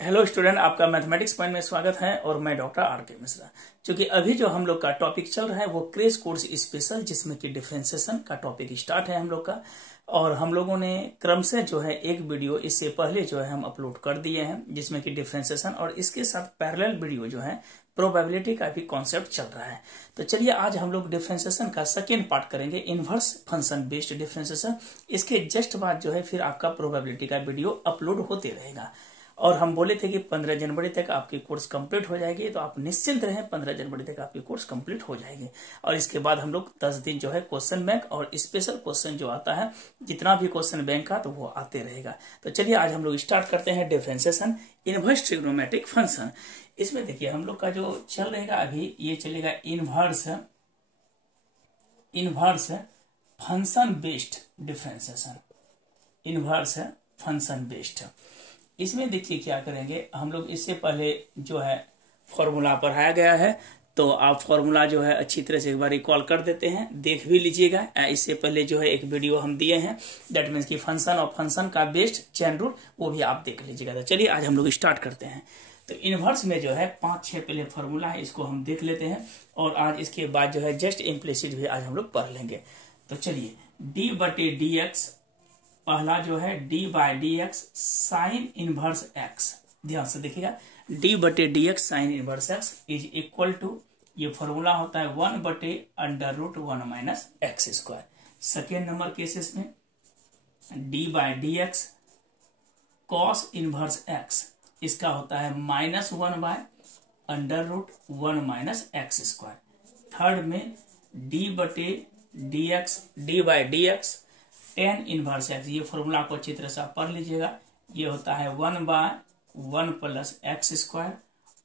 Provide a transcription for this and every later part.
Hello student, आपका mathematics point में स्वागत है और मैं डॉक्टर आर के मिश्रा। क्योंकि अभी जो हम लोग का टॉपिक चल रहा है वो क्रेश कोर्स स्पेशल, जिसमें कि डिफरेंशिएशन का टॉपिक स्टार्ट है हम लोग का। और हम लोगों ने क्रम से जो है एक वीडियो इससे पहले जो है हम अपलोड कर दिए हैं, जिसमें कि डिफरेंशिएशन और इसके साथ पैरेलल वीडियो जो है प्रोबेबिलिटी का भी कॉन्सेप्ट चल रहा है। तो चलिए आज हम लोग डिफरेंशिएशन का सेकेंड पार्ट करेंगे, इनवर्स फंक्शन बेस्ड डिफरेंशिएशन। इसके जस्ट बाद जो है फिर आपका प्रोबेबिलिटी का वीडियो अपलोड होते रहेगा। और हम बोले थे कि 15 जनवरी तक आपकी कोर्स कंप्लीट हो जाएगी, तो आप निश्चिंत रहें, 15 जनवरी तक आपकी कोर्स कंप्लीट हो जाएगी। और इसके बाद हम लोग 10 दिन जो है क्वेश्चन बैंक और स्पेशल क्वेश्चन जो आता है, जितना भी क्वेश्चन बैंक का, तो वो आते रहेगा। तो चलिए आज हम लोग स्टार्ट करते हैं डिफरेंशिएशन इनवर्स ट्रिग्नोमेट्रिक फंक्शन। इसमें देखिए हम लोग का जो चल रहेगा अभी, ये चलेगा inverse function based differentiation, inverse function based. इसमें देखिए क्या करेंगे हम लोग, इससे पहले जो है फॉर्मूला पढ़ाया गया है, तो आप फॉर्मूला जो है अच्छी तरह से एक बार रिकॉल कर देते हैं, देख भी लीजिएगा। इससे पहले जो है एक वीडियो हम दिए हैं, दैट मीन्स की फंक्शन और फंक्शन का बेस्ड चेन रूल, वो भी आप देख लीजिएगा। तो चलिए आज हम लोग स्टार्ट करते हैं। तो इनवर्स में जो है 5-6 पहले फॉर्मूला है, इसको हम देख लेते हैं और आज इसके बाद जो है जस्ट इम्प्लिसिट भी आज हम लोग पढ़ लेंगे। तो चलिए d/dx, पहला जो है d/dx साइन इनवर्स x, ध्यान से देखिएगा, d/dx sine inverse x is equal to, ये फॉर्मूला होता है 1/√1 - x²। सेकेंड नंबर केसेस में d/dx कॉस इनवर्स x, इसका होता है -1/√1 - x²। थर्ड में d/dx tan इनवर्स x, ये फॉर्मूला को अच्छी तरह से आप पढ़ लीजिएगा, ये होता है 1/1 + x²।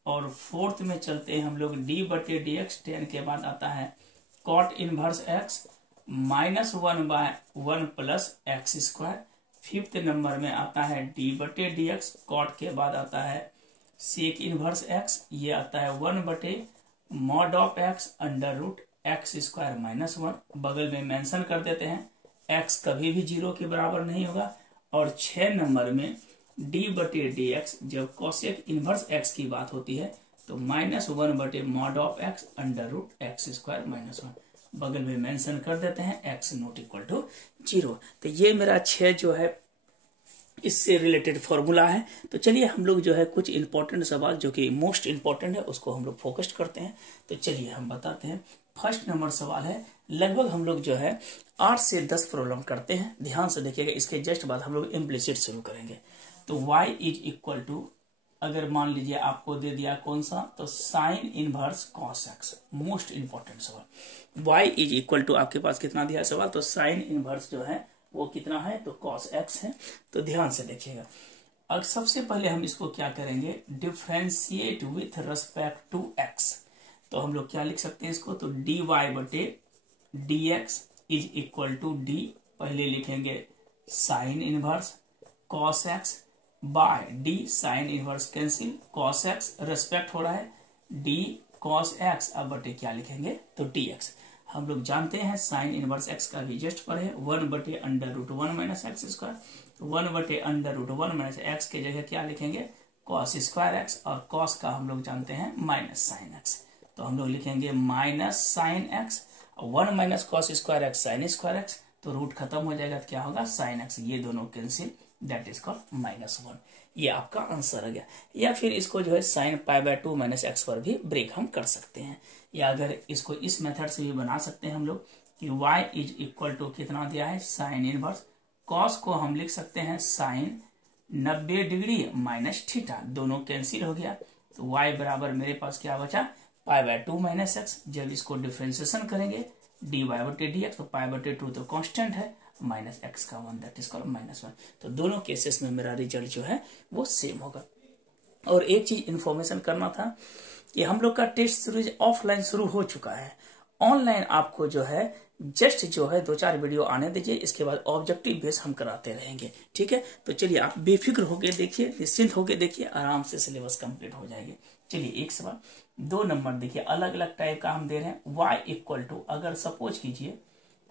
और फोर्थ में चलते हैं हम लोग, d/dx tan के बाद आता है cot inverse x -1/1 + x²। Fifth number में आता है d/dx cot के बाद आता है sec इनवर्स x, ये आता है 1/mod x √x² - 1। बगल में मेंशन कर देते हैं, x कभी भी 0 के बराबर नहीं होगा। और 6 नंबर में d/dx जब कोसेक इनवर्स x की बात होती है तो -1/mod x √x² - 1, बगल में मेंशन कर देते हैं x ≠ 0। तो ये मेरा 6 जो है इससे रिलेटेड फॉर्मूला है। तो चलिए हम लोग जो है कुछ इंपॉर्टेंट सवाल जो कि मोस्ट इंपॉर्टेंट है उसको हम लोग फोकस करते हैं। तो चलिए हम बताते हैं। फर्स्ट नंबर सवाल है, लगभग हम लोग जो है 8 से 10 प्रॉब्लम करते हैं, ध्यान से देखिएगा। इसके जस्ट बाद हम लोग इम्प्लिसिट शुरू करेंगे। तो y इज इक्वल टू, अगर मान लीजिए आपको दे दिया कौन सा, तो sine inverse cos x, most important सवाल। y इज इक्वल टू, आपके पास कितना दिया सवाल, तो साइन इनवर्स जो है वो कितना है, तो cos x है। तो ध्यान से देखिएगा। अब सबसे पहले हम इसको क्या करेंगे, differentiate with respect to x। तो हम लोग क्या लिख सकते हैं इसको, तो dy/dx is equal to d, पहले लिखेंगे sine inverse cos x by d sine inverse cancel, cos x respect हो रहा है d cos x, अब बटे क्या लिखेंगे, तो dx। हम लोग जानते हैं साइन इनवर्स x का भी जस्ट पर है 1/√1 - x²। 1/√1 - x के जगह क्या लिखेंगे, cos² x, और cos का हम लोग जानते हैं -sin x, तो हम लोग लिखेंगे -sin x, 1 - cos² x sin² x, तो रूट खत्म हो जाएगा, तो क्या होगा, sin x, ये दोनों कैंसिल, दैट इज कॉल्ड -1। ये आपका आंसर आ गया। या फिर इसको जो है sin π/2 - x पर भी ब्रेक हम कर सकते हैं, या अगर इसको इस मेथड से भी बना सकते हैं हम लोग कि y इज इक्वल टू कितना दिया है, साइन इनवर्स cos को हम लिख सकते हैं साइन 90 डिग्री माइनस थीटा, दोनों कैंसिल हो गया। तो y बराबर मेरे पास क्या बचा, π/2 - x। जब इसको डिफरेंशिएशन करेंगे dy/dx, तो π/2 तो कांस्टेंट है, -x का 1, दैट इज कॉल्ड -1। तो दोनों केसेस में मेरा रिजल्ट जो है वो सेम होगा। और एक चीज इन्फॉर्मेशन करना था कि हम लोग का टेस्ट सीरीज ऑफलाइन शुरू हो चुका है, ऑनलाइन आपको जो है जस्ट जो है 2-4 वीडियो आने दीजिए, इसके बाद ऑब्जेक्टिव बेस हम कराते रहेंगे, ठीक है। तो चलिए आप बेफिक्र होके देखिए, निश्चिंत होके देखिए, आराम से सिलेबस कंप्लीट हो जाएगी। चलिए एक सवाल 2 नंबर देखिए, अलग अलग टाइप का हम दे रहे हैं। y इक्वल टू, अगर सपोज कीजिए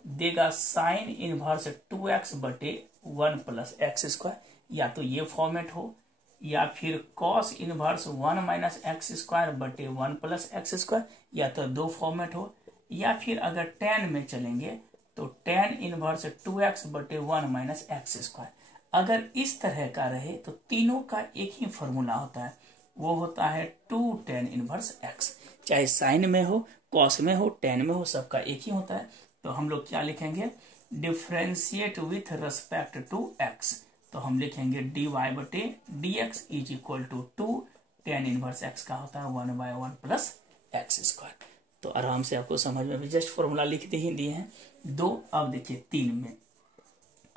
देगा साइन इनवर्स 2x/1 + x², या तो ये फॉर्मेट हो या फिर cos inverse 1 minus x square बटे 1 प्लस एक्स स्क्वायर, या तो दो फॉर्मेट हो, या फिर अगर टेन में चलेंगे तो टेन इनवर्स 2x बटे 1 माइनस एक्स स्क्वायर। अगर इस तरह का रहे तो तीनों का एक ही फॉर्मूला होता है, वो होता है 2 टेन इनवर्स x। चाहे साइन में हो, कॉस में हो, टेन में हो, सबका एक ही होता है। तो हम लोग क्या लिखेंगे, differentiate with respect to x। तो हम लिखेंगे dy बटे d x is equal to 2 tan inverse x का होता है 1 बाय 1 प्लस एक्स स्क्वायर। तो आराम से आपको समझ में भी जस्ट फॉर्मूला लिख दे ही दिए हैं दो। अब देखिए 3 में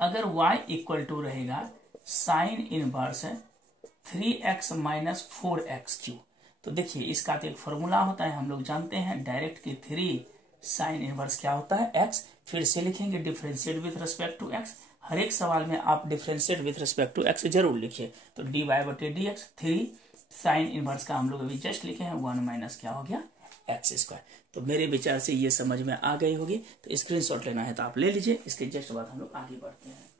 अगर y इक्वल टू रहेगा sine inverse 3x minus 4x3। तो देखिए इसका तो एक फॉर्मूला होता है, हम लोग जानते हैं डायरेक्ट कि 3 साइन इनवर्स क्या होता है x। फिर से लिखेंगे differentiate with respect to x। हर एक सवाल में आप differentiate with respect to x जरूर लिखिए। तो डी वाई बटे डी एक्स, 3 साइन इनवर्स का हम लोग अभी जस्ट लिखे हैं 1 माइनस क्या हो गया एक्स स्क्वायर। तो मेरे विचार से ये समझ में आ गई होगी। तो स्क्रीनशॉट लेना है तो आप ले लीजिए। इसके जस्ट बाद हम लोग आगे बढ़ते हैं।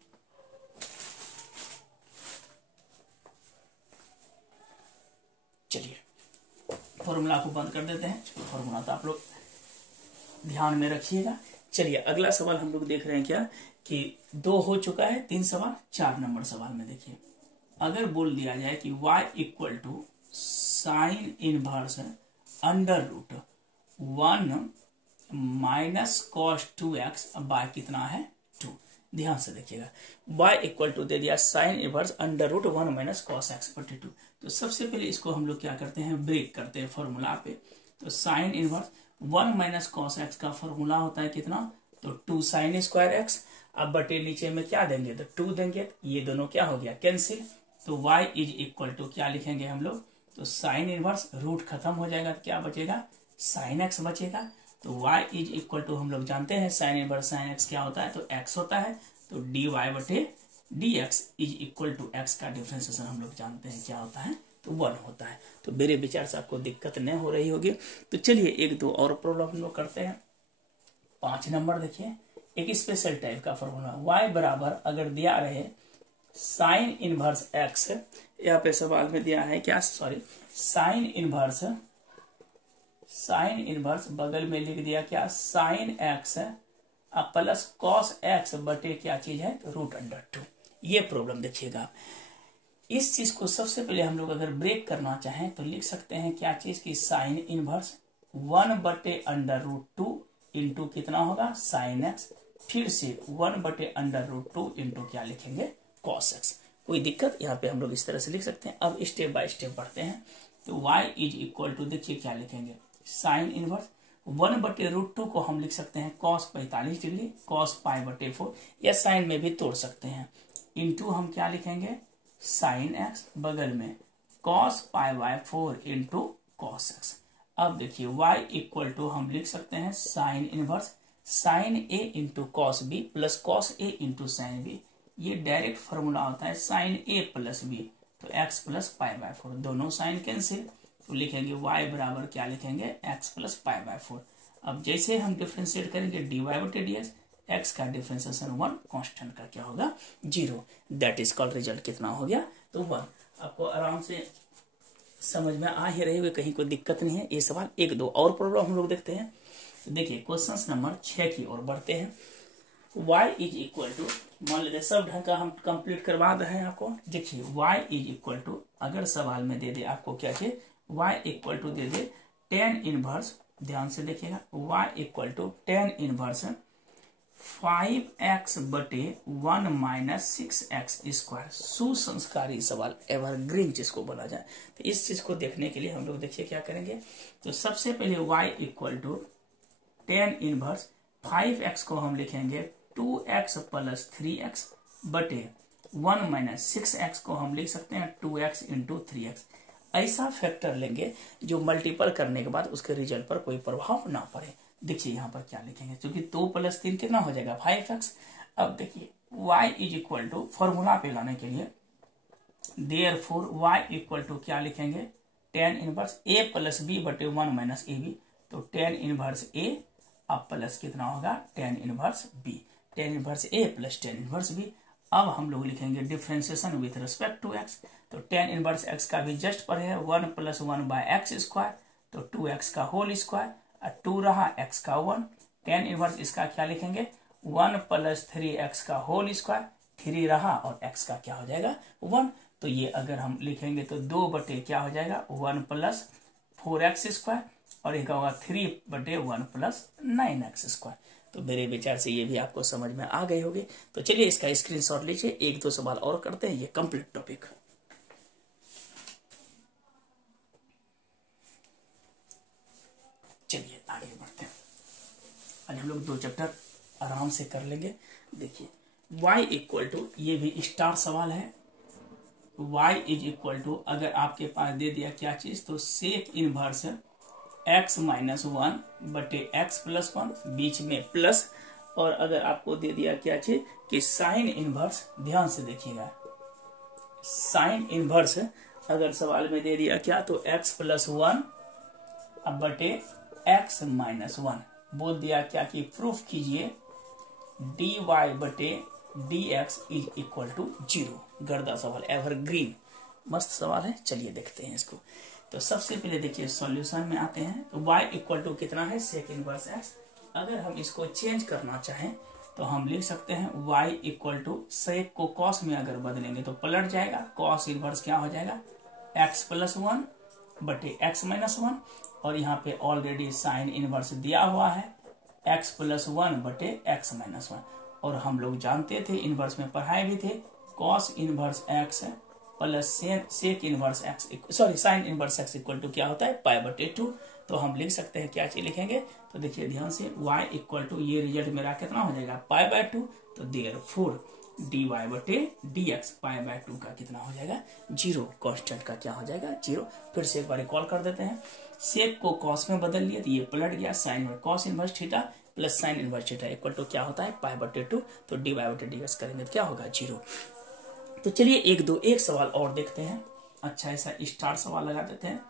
चलिए फॉर्मूला को बंद कर देते हैं। फॉर्मूला तो आप लोग ध्यान में रखिएगा। चलिए अगला सवाल हम लोग देख रहे हैं क्या कि 2 हो चुका है, 3 सवाल। 4 नंबर सवाल में देखिए, अगर बोल दिया जाए कि y equal to sine inverse under root 1 minus cos 2x by कितना है 2। ध्यान से देखिएगा, y इक्वल टू दे दिया sine inverse under root 1 minus cos x बटे 2। तो सबसे पहले इसको हम लोग क्या करते हैं, ब्रेक करते हैं फॉर्मूला पे। तो sine inverse 1 minus cos x का फॉर्मूला होता है कितना, तो 2 साइन स्क्वायर एक्स। अब बटे नीचे में क्या देंगे, तो 2 देंगे। ये दोनों क्या हो गया कैंसिल। तो y इज इक्वल टू क्या लिखेंगे हम लोग, तो साइन इनवर्स रूट खत्म हो जाएगा तो क्या बचेगा, साइन एक्स बचेगा। तो y इज इक्वल टू हम लोग जानते हैं साइन इनवर्स साइन एक्स क्या होता है, तो x होता है। तो डी वाई बटे d x is equal to x का डिफरेंशिएशन हम लोग जानते हैं क्या होता है, तो 1 होता है। तो मेरे विचार से आपको दिक्कत नहीं हो रही होगी। तो चलिए एक दो और प्रॉब्लम हम लोग करते हैं। 5 नंबर देखिए, एक स्पेशल टाइप का फॉर्मूला y बराबर अगर दिया रहे साइन इनवर्स x, यहाँ पे सवाल में दिया है क्या, सॉरी साइन इनवर्स बगल में लिख दिया क्या sine x plus cos x बटे क्या चीज है, तो रूट अंडर 2। ये प्रॉब्लम देखिएगा। इस चीज को सबसे पहले हम लोग अगर ब्रेक करना चाहें तो लिख सकते हैं क्या चीज की साइन इनवर्स 1 बटे अंडर रूट 2 इंटू कितना होगा साइन एक्स, फिर से 1 बटे अंडर रूट 2 इंटू क्या लिखेंगे कॉस एक्स। कोई दिक्कत, यहाँ पे हम लोग इस तरह से लिख सकते हैं। अब स्टेप बाय स्टेप बढ़ते हैं। तो y इज इक्वल टू देखिए क्या लिखेंगे, साइन इनवर्स 1 बटे रूट 2 को हम लिख सकते हैं कॉस 45 डिग्री, कॉस पाई बटे 4, या साइन में भी तोड़ सकते हैं। इंटू हम क्या लिखेंगे साइन एक्स, बगल में cos pi by 4 into cos x. अब देखिए y इक्वल टू हम लिख सकते हैं sine inverse sine A into cos B plus cos A into sine B. ये डायरेक्ट फॉर्मूला होता है साइन ए प्लस बी, तो x प्लस पाई बाय 4, दोनों साइन कैंसिल। तो लिखेंगे y बराबर क्या लिखेंगे x प्लस पाई बाय 4। अब जैसे हम डिफ्रेंशिएट करेंगे डी वाई बटे डी एक्स, एक्स का डिफ्रेंशिएशन 1, कांस्टेंट का क्या होगा 0। दैट इज कॉल्ड रिजल्ट कितना हो गया, तो 1। आपको आराम से समझ में आ ही रही हुई, कहीं कोई दिक्कत नहीं है। ये सवाल एक दो और प्रॉब्लम हम लोग देखते हैं। तो देखिए क्वेश्चन नंबर 6 की ओर बढ़ते हैं। y इज इक्वल टू, मान लीजिए सब ढंग का हम कंप्लीट करवा रहे हैं आपको। देखिए y इज इक्वल टू, अगर सवाल में दे दे आपको क्या चाहिए, y इक्वल टू दे दे टेन इनवर्स, ध्यान से देखिएगा y equal to tan inverse 5x बटे 1 माइनस 6x स्क्वायर। सुसंस्कारी सवाल, एवरग्रीन जिसको बोला जाए। तो इस चीज को देखने के लिए हम लोग देखिए क्या करेंगे। तो सबसे पहले y equal to tan inverse 5x को हम लिखेंगे 2x प्लस 3x बटे 1 माइनस 6x को हम लिख सकते हैं 2x इंटू 3x। ऐसा फैक्टर लेंगे जो मल्टीपल करने के बाद उसके रिजल्ट पर कोई प्रभाव ना पड़े। देखिए यहाँ पर क्या लिखेंगे, क्योंकि 2 प्लस 3 कितना हो जाएगा 5x। अब देखिए y is equal to formula पे लाने के लिए देयरफॉर y इक्वल टू क्या लिखेंगे tan inverse a plus b बटे 1 माइनस ए बी। तो टेन इनवर्स a अब प्लस कितना होगा tan inverse b, tan inverse a plus tan inverse b। अब हम लोग लिखेंगे differentiation with respect to x। तो टेन इनवर्स एक्स का भी जस्ट पर है 1 + 1 / एक्स स्क्वायर, तो 2x का होल स्क्वायर और 2 रहा x का 1। टेन इनवर्स इसका क्या लिखेंगे 1 + 3x का होल स्क्वायर, 3 रहा और x का क्या हो जाएगा 1। तो ये अगर हम लिखेंगे तो 2 क्या हो जाएगा 1 + 4x स्क्वायर और एक होगा 3/1 + 9x स्क्वायर। तो मेरे विचार से ये भी आपको समझ में आ गए होंगे। तो चलिए इसका स्क्रीनशॉट लीजिए, एक दो सवाल और करते हैं, ये कंप्लीट टॉपिक। चलिए आगे बढ़ते हैं। आज हम लोग 2 चैप्टर आराम से कर लेंगे। देखिए y = ये भी स्टार सवाल है। y = अगर आपके पास दे दिया क्या चीज, तो सेक इनवर्स x - 1/x + 1, बीच में प्लस, और अगर आपको दे दिया क्या चीज कि साइन इनवर्स, ध्यान से देखिएगा, साइन इनवर्स अगर सवाल में दे दिया क्या, तो x + 1/x - 1 बोल दिया क्या कि प्रूफ कीजिए dy/dx = 0। गर्दा सवाल, एवरग्रीन, मस्त सवाल है। चलिए देखते हैं इसको। तो सबसे पहले देखिए सॉल्यूशन में आते हैं। तो y = कितना है सेक इनवर्स x। अगर हम इसको चेंज करना चाहें तो हम लिख सकते हैं y = सेक को कॉस में अगर बदलेंगे तो पलट जाएगा, कॉस इनवर्स क्या हो जाएगा x + 1/x - 1, और यहाँ पे ऑलरेडी साइन इनवर्स दिया हुआ है x + 1/x - 1, और हम लोग जानते थे इनवर्स में पढ़ाए भी थे cos inverse x plus sec inverse x, sorry sine inverse x = क्या होता है π/2। तो हम लिख सकते हैं क्या चीज लिखेंगे, तो देखिए ध्यान से y = ये रिजल्ट मेरा कितना हो जाएगा π/2, तो देयरफॉर dy/dx π/2 का कितना हो जाएगा 0, कांस्टेंट का क्या हो जाएगा 0। फिर से एक बार कॉल कर देते हैं, सेक को कॉस में बदल लिया तो ये पलट गया, साइन में cos inverse theta plus sine inverse theta = क्या होता है π/2, तो dy/dx करेंगे तो क्या होगा 0। तो चलिए एक सवाल और देखते हैं। अच्छा ऐसा स्टार सवाल लगा देते हैं,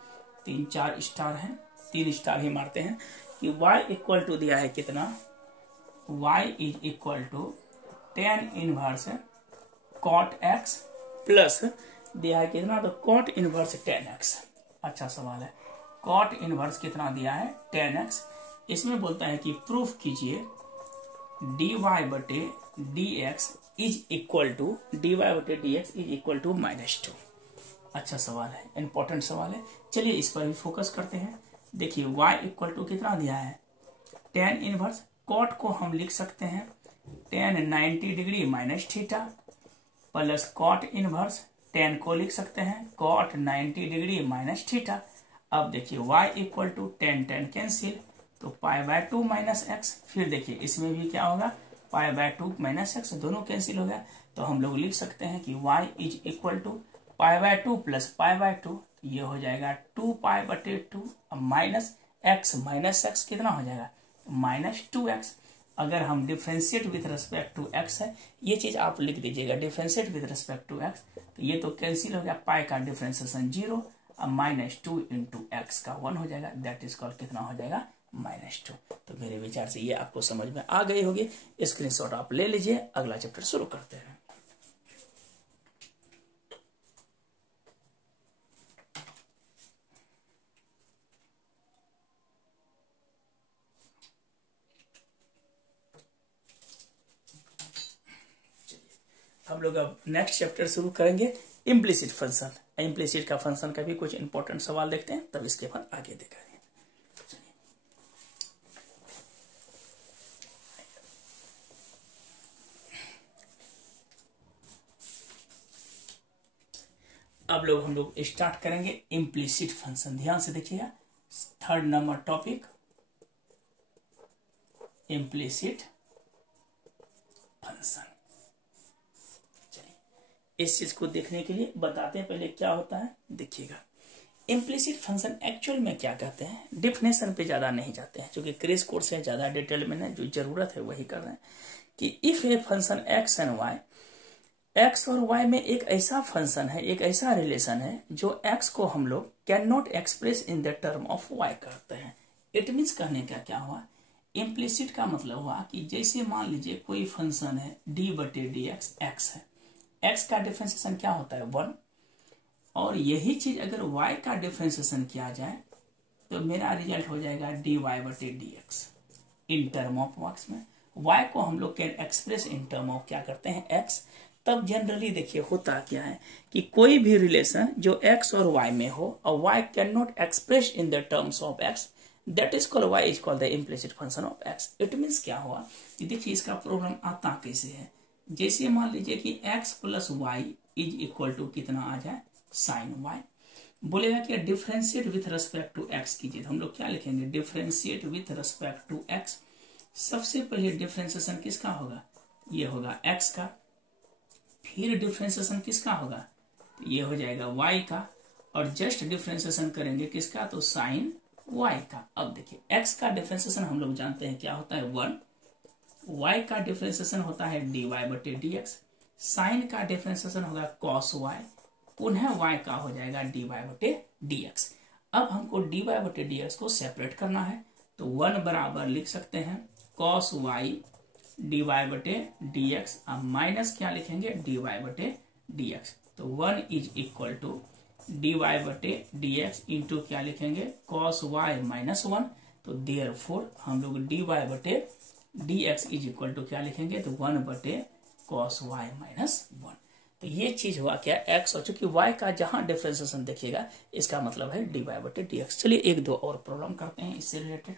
3-4 स्टार हैं, 3 स्टार ही मारते हैं कि y = दिया है कितना, y = tan inverse cot x plus दिया है कितना, तो cot इनवर्स tan x। अच्छा सवाल है, cot इनवर्स कितना दिया है tan x। इसमें बोलता है कि प्रूफ कीजिए dy/dx = -2। अच्छा सवाल है, इंपॉर्टेंट सवाल है। चलिए इस पर भी फोकस करते हैं। देखिए y = कितना दिया है tan इनवर्स, कॉट को हम लिख सकते हैं tan 90 degree minus theta plus cot inverse tan को लिख सकते हैं cot 90 डिग्री माइनस थीटा। अब देखिए y = tan कैंसिल, तो π/2 - x। फिर देखिए इसमें भी क्या होगा π/2 - x, दोनों कैंसिल हो गया, तो हम लोग लिख सकते हैं कि y = π/2 + π/2, ये हो जाएगा 2π/2 माइनस x कितना हो जाएगा -2x। अगर हम differentiate with respect to x है, ये चीज आप लिख दीजिएगा differentiate with respect to x, तो ये तो कैंसिल हो गया, पाई का डिफ्रेंशिएशन 0 और -2 × x का 1 हो जाएगा, दैट इज कॉल्ड कितना हो जाएगा -2। तो मेरे विचार से ये आपको समझ में आ गई होगी, स्क्रीनशॉट आप ले लीजिए। अगला चैप्टर शुरू करते हैं। हम लोग अब नेक्स्ट चैप्टर शुरू करेंगे इम्प्लिसिट फंक्शन। इम्प्लिसिट का फंक्शन का भी कुछ इंपॉर्टेंट सवाल देखते हैं, तब इसके बाद आगे देखेंगे। अब लोग हम लोग स्टार्ट करेंगे इम्प्लिसिट फंक्शन। ध्यान से देखिएगा, 3rd number topic implicit function. इस चीज को देखने के लिए बताते हैं पहले क्या होता है। देखिएगा इम्प्लिसिट फंक्शन एक्चुअल में क्या कहते हैं, डिफिनेशन पे ज्यादा नहीं जाते हैं, क्योंकि क्रेश कोर्स है, ज्यादा डिटेल में नहीं, जो जरूरत है वही कर रहे हैं कि if a function x and y, x और वाई में एक ऐसा फंक्शन है, एक ऐसा रिलेशन है जो एक्स को हम लोग cannot express in the term of y करते हैं। इट मीन्स कहने का क्या हुआ, इम्प्लिसिट का मतलब हुआ कि जैसे मान लीजिए कोई फंक्शन है d/dx एक्स है, एक्स का डिफरेंशिएशन क्या होता है 1, और यही चीज अगर y का डिफ्रेंसिएशन किया जाए तो मेरा रिजल्ट हो जाएगा dy/dx in term of x में। y को हम लोग can express in term of क्या करते हैं x। तब जनरली देखिए होता क्या है कि कोई भी रिलेशन जो x और y में हो और y can not express in the terms of x, that is called y is called the implicit function of x। It means क्या हुआ कि देखिए इसका प्रॉब्लम आता कैसे है। जैसे मान लीजिए कि x प्लस वाई इज इक्वल टू कितना आ जाए साइन y। बोलेगा कि differentiate with respect to x कीजिए, तो हम लोग क्या लिखेंगे differentiate with respect to x। सबसे पहले डिफ्रेंशिएशन किसका होगा, ये होगा x का, फिर डिफ्रेंशिएशन किसका होगा, तो ये हो जाएगा y का, और जस्ट डिफ्रेंशिएशन करेंगे किसका, तो साइन y का। अब देखिए x का डिफ्रेंशिएशन हम लोग जानते हैं क्या होता है 1, y का डिफ्रेंशिएशन होता है dy/dx, साइन का डिफ्रेंशिएशन होगा cos y, पुनः y का हो जाएगा dy/dx। अब हमको dy/dx को सेपरेट करना है, तो 1 बराबर लिख सकते हैं cos y dy/dx, अब माइनस क्या लिखेंगे dy/dx, तो 1 is equal to dy/dx into क्या लिखेंगे cos y -1, तो देयरफॉर हम लोग dy/dx इज इक्वल टू क्या लिखेंगे, तो 1/cos y -1। तो ये चीज हुआ क्या x, और चूंकि y का जहां डिफरेंशिएशन देखिएगा इसका मतलब है dy/dx। चलिए एक दो और प्रॉब्लम करते हैं इससे रिलेटेड।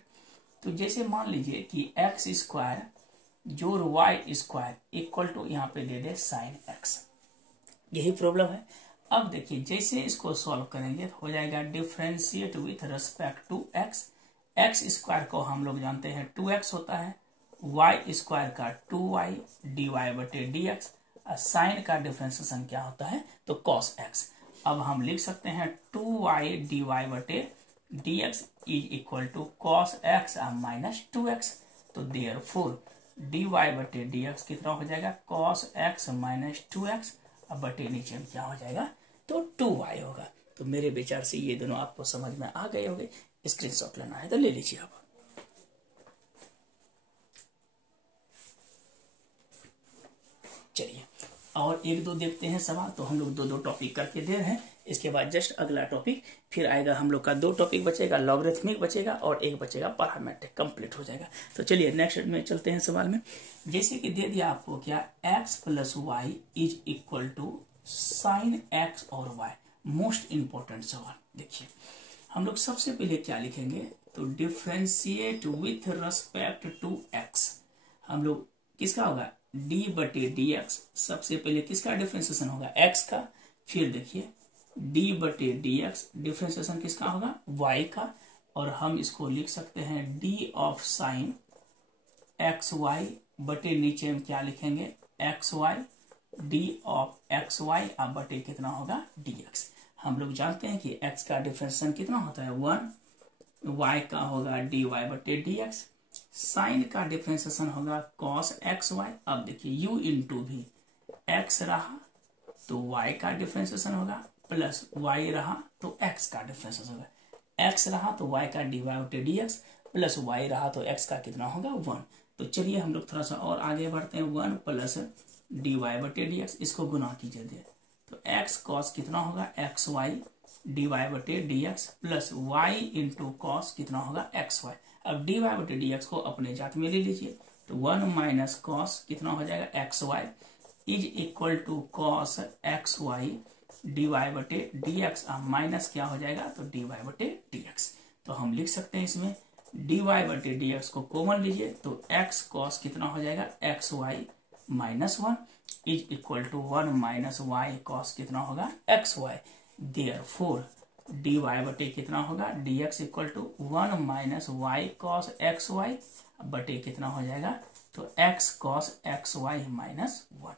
तो जैसे मान लीजिए कि x स्क्वायर जोड़ y स्क्वायर इक्वल टू यहाँ पे दे दे साइन x, यही प्रॉब्लम है। अब देखिए जैसे इसको सॉल्व करेंगे तो हो जाएगा differentiate with respect to x। x square को हम लोग जानते हैं 2x होता है, y स्क्वायर का 2y dy/dx, साइन का डिफरेंशिएशन क्या होता है तो cos x। अब हम लिख सकते हैं 2y dy/dx is equal to cos x -2x, तो देयरफॉर dy/dx कितना हो जाएगा cos x -2x, अब बटे नीचे में क्या हो जाएगा तो 2y होगा। तो मेरे विचार से ये दोनों आपको समझ में आ गए होंगे। स्क्रीनशॉट लेना है तो ले लीजिए आप। चलिए और एक दो देखते हैं सवाल, तो हम लोग दो दो टॉपिक करके दे रहे हैं, इसके बाद जस्ट अगला टॉपिक फिर आएगा। हम लोग का 2 टॉपिक बचेगा, लॉगरिथमिक बचेगा और एक बचेगा पैरामेट्रिक, कंप्लीट हो जाएगा। तो चलिए नेक्स्ट में चलते हैं सवाल में। जैसे कि दे दिया आपको क्या x प्लस y is equal to sine x और y। मोस्ट इंपॉर्टेंट सवाल देखिए, हम लोग सबसे पहले क्या लिखेंगे तो differentiate with respect to x। हम लोग किसका होगा d/dx, सबसे पहले किसका डिफ्रेंशिएशन होगा x का, फिर देखिए d/dx डिफ्रेंशिएशन किसका होगा y का, और हम इसको लिख सकते हैं d ऑफ साइन xy बटे नीचे में क्या लिखेंगे xy, d ऑफ xy अब बटे कितना होगा dx। हम लोग जानते हैं कि x का डिफ्रेंशिएशन कितना होता है 1, y का होगा dy/dx, साइन का डिफरेंशिएशन होगा cos xy। अब देखिए u इंटू भी x रहा तो y का डिफरेंशिएशन होगा, प्लस y रहा तो x का डिफरेंशिएशन होगा, x रहा तो y का dy/dx, प्लस y रहा तो x का कितना होगा 1। तो चलिए हम लोग थोड़ा सा और आगे बढ़ते हैं, 1 प्लस dy/dx, इसको गुना कीजिए दे तो x cos कितना होगा xy dy/dx plus y into cos कितना होगा xy। अब dy/dx को अपने जात में ले लीजिए, तो 1 माइनस कॉस कितना हो जाएगा xy is equal to cos xy dy/dx, अब माइनस क्या हो जाएगा तो dy/dx। तो हम लिख सकते हैं इसमें dy/dx को कॉमन लीजिए तो x cos कितना हो जाएगा xy -1 is equal to 1 minus y cos कितना होगा xy। देयरफॉर dy/बटे कितना होगा dx equal to 1 minus y cos xy बटे कितना हो जाएगा तो x cos xy -1।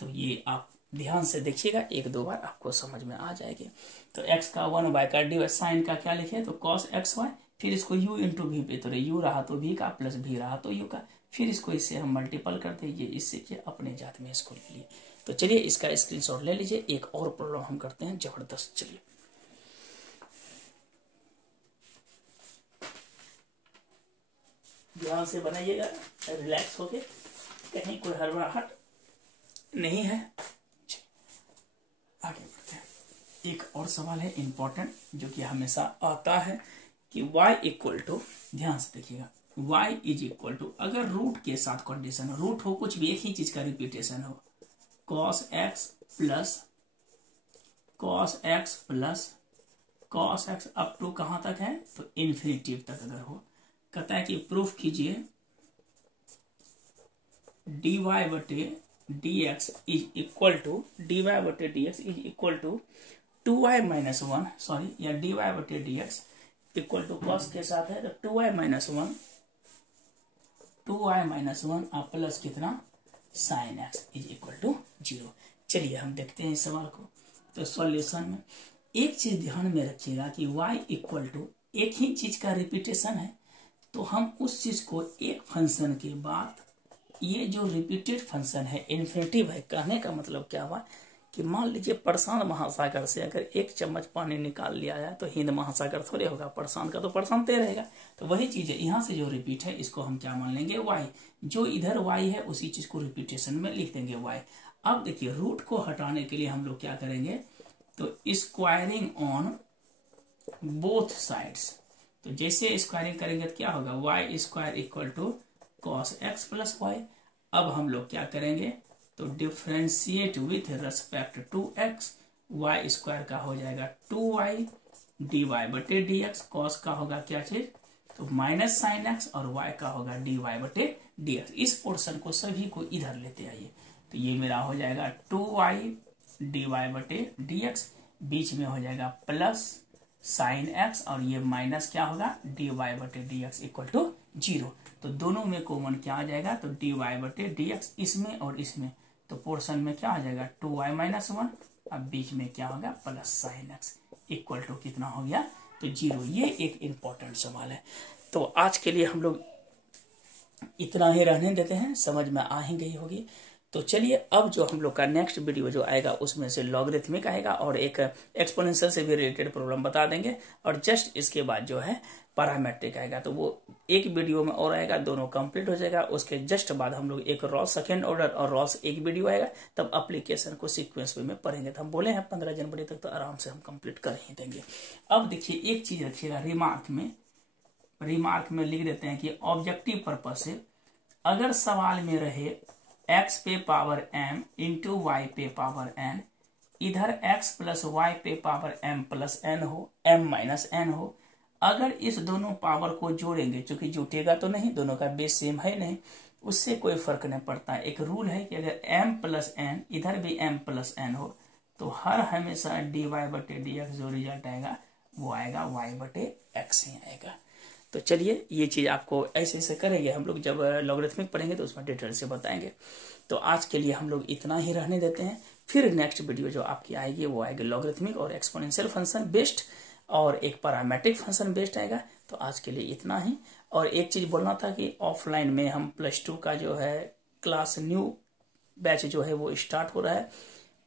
तो ये आप ध्यान से देखिएगा, एक दो बार आपको समझ में आ जाएगी। तो x का 1 y का dy, साइन का क्या लिखे तो cos xy, फिर इसको u इंटू भी पे, तो u रहा तो v का प्लस v रहा तो u का, फिर इसको इससे हम मल्टीपल कर दीजिए, इससे कि अपने जात में इसको ले लिए। तो चलिए इसका स्क्रीनशॉट ले लीजिए, एक और प्रॉब्लम हम करते हैं जबरदस्त। चलिए ध्यान से बनाइएगा, रिलैक्स होके, कहीं कोई हड़बड़ाहट नहीं है। आगे बढ़ते हैं। एक और सवाल है इंपॉर्टेंट, जो कि हमेशा आता है कि y इक्वल टू, ध्यान से देखिएगा, y इज इक्वल टू, अगर रूट के साथ कंडीशन हो, रूट हो कुछ भी एक ही चीज का रिपीटेशन हो, cos x plus cos x up to कहां तक है, तो इन्फिनिटिव तक अगर हो, कहता है कि प्रूफ कीजिए dy बटे dx is equal to, dy बटे dx is equal to 2y minus 1, sorry, या dy बटे dx इक्वल टू कॉस के साथ है तो 2y माइनस 1 और प्लस कितना sine x is equal to 0। चलिए हम देखते हैं इस सवाल को। तो सॉल्यूशन में एक चीज ध्यान में रखिएगा कि y इक्वल टू एक ही चीज का रिपीटेशन है, तो हम उस चीज को एक फंक्शन के बाद, ये जो रिपीटेड फंक्शन है इन्फिनिटिव है, कहने का मतलब क्या हुआ कि मान लीजिए प्रशांत महासागर से अगर 1 चम्मच पानी निकाल लिया जाए तो हिंद महासागर थोड़े होगा, प्रशांत का तो प्रशांत रहेगा। तो वही चीज है, यहाँ से जो रिपीट है इसको हम क्या मान लेंगे, y, जो इधर y है उसी चीज को रिपीटेशन में लिख देंगे y। अब देखिए रूट को हटाने के लिए हम लोग क्या करेंगे, तो स्क्वायरिंग ऑन बोथ साइड्स, तो जैसे स्क्वायरिंग करेंगे तो क्या होगा, y square equal to cos x plus y. अब हम लोग क्या करेंगे, तो differentiate with respect to x, y square का हो जाएगा 2y dy बटे dx, कॉस का होगा क्या चीज, तो माइनस साइन x, और y का होगा dy बटे dx। इस पोर्शन को सभी को इधर लेते आइए, तो ये मेरा हो जाएगा 2y dy बटे dx, बीच में हो जाएगा प्लस साइन x, और ये माइनस क्या होगा dy बटे dx इक्वल टू 0। तो दोनों में कॉमन क्या आ जाएगा, तो dy बटे dx, इसमें और इसमें, तो पोर्शन में क्या आ जाएगा 2y माइनस 1, अब बीच में क्या होगा plus sine x equal to कितना हो गया, तो 0। ये एक इंपॉर्टेंट सवाल है। तो आज के लिए हम लोग इतना ही रहने देते हैं, समझ में आ ही गई होगी। तो चलिए अब जो हम लोग का नेक्स्ट वीडियो जो आएगा उसमें से लॉगरिथमिक आएगा और एक एक्सपोनेंशियल से भी रिलेटेड प्रॉब्लम बता देंगे, और जस्ट इसके बाद जो है पैरामेट्रिक आएगा, तो वो एक वीडियो में और आएगा, दोनों कंप्लीट हो जाएगा। उसके जस्ट बाद हम लोग एक रॉस सेकेंड ऑर्डर और रॉस एक वीडियो आएगा, तब एप्लीकेशन को सीक्वेंस में पढ़ेंगे। तो हम बोले हैं 15 जनवरी तक तो आराम से हम कंप्लीट कर ही देंगे। अब देखिए एक चीज रखिएगा, रिमार्क में लिख देते हैं कि ऑब्जेक्टिव पर्पज से अगर सवाल में रहे x पे पावर m इंटू वाई पे पावर n, इधर x प्लस वाई पे पावर m प्लस n हो, m माइनस n हो, अगर इस दोनों पावर को जोड़ेंगे, चूंकि जुटेगा तो नहीं, दोनों का बेस सेम है नहीं, उससे कोई फर्क नहीं पड़ता। एक रूल है कि अगर m प्लस n, इधर भी m प्लस n हो, तो हर हमेशा dy बटे dx जो रिजल्ट आएगा वो आएगा y बटे x ही आएगा। तो चलिए ये चीज आपको ऐसे ऐसे करेंगे हम लोग, जब लॉगरिथमिक पढ़ेंगे तो उसमें डिटेल से बताएंगे। तो आज के लिए हम लोग इतना ही रहने देते हैं, फिर नेक्स्ट वीडियो जो आपकी आएगी वो आएगी लॉगरिथमिक और एक्सपोनेंशियल फंक्शन बेस्ड, और एक पैरामेट्रिक फंक्शन बेस्ड आएगा। तो आज के लिए इतना ही। और एक चीज बोलना था कि ऑफलाइन में हम +2 का जो है क्लास न्यू बैच जो है वो स्टार्ट हो रहा है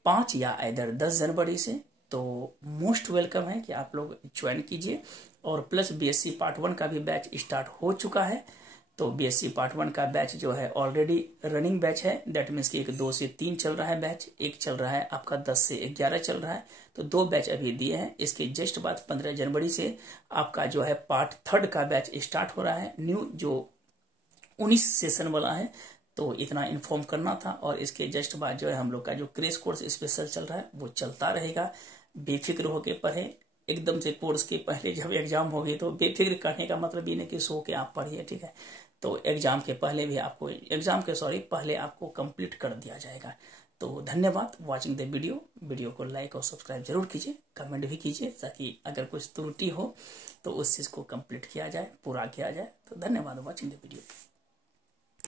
5 या इधर 10 जनवरी से, तो मोस्ट वेलकम है कि आप लोग ज्वाइन कीजिए। और प्लस बीएससी पार्ट 1 का भी बैच स्टार्ट हो चुका है, तो बीएससी पार्ट 1 का बैच जो है ऑलरेडी रनिंग बैच है, दैट मीन्स कि एक 2 से 3 चल रहा है बैच, एक चल रहा है आपका 10 से 11 चल रहा है, तो 2 बैच अभी दिए हैं। इसके जस्ट बाद 15 जनवरी से आपका जो है पार्ट 3 का बैच स्टार्ट हो रहा है, न्यू जो 19 सेशन वाला है। तो इतना इन्फॉर्म करना था। और इसके जस्ट बाद जो है हम लोग का जो क्रेश कोर्स स्पेशल चल रहा है वो चलता रहेगा। बेफिक्र होके पढ़े, एकदम से कोर्स के पहले जब एग्जाम होगी तो बेफिक्र करने का मतलब ये नहीं कि सो के आप पढ़िए, ठीक है। तो एग्जाम के पहले भी आपको पहले आपको कंप्लीट कर दिया जाएगा। तो धन्यवाद वॉचिंग द वीडियो को लाइक और सब्सक्राइब जरूर कीजिए, कमेंट भी कीजिए, ताकि अगर कुछ त्रुटि हो तो उस चीज को कंप्लीट किया जाए, पूरा किया जाए। तो धन्यवाद वॉचिंग द वीडियो।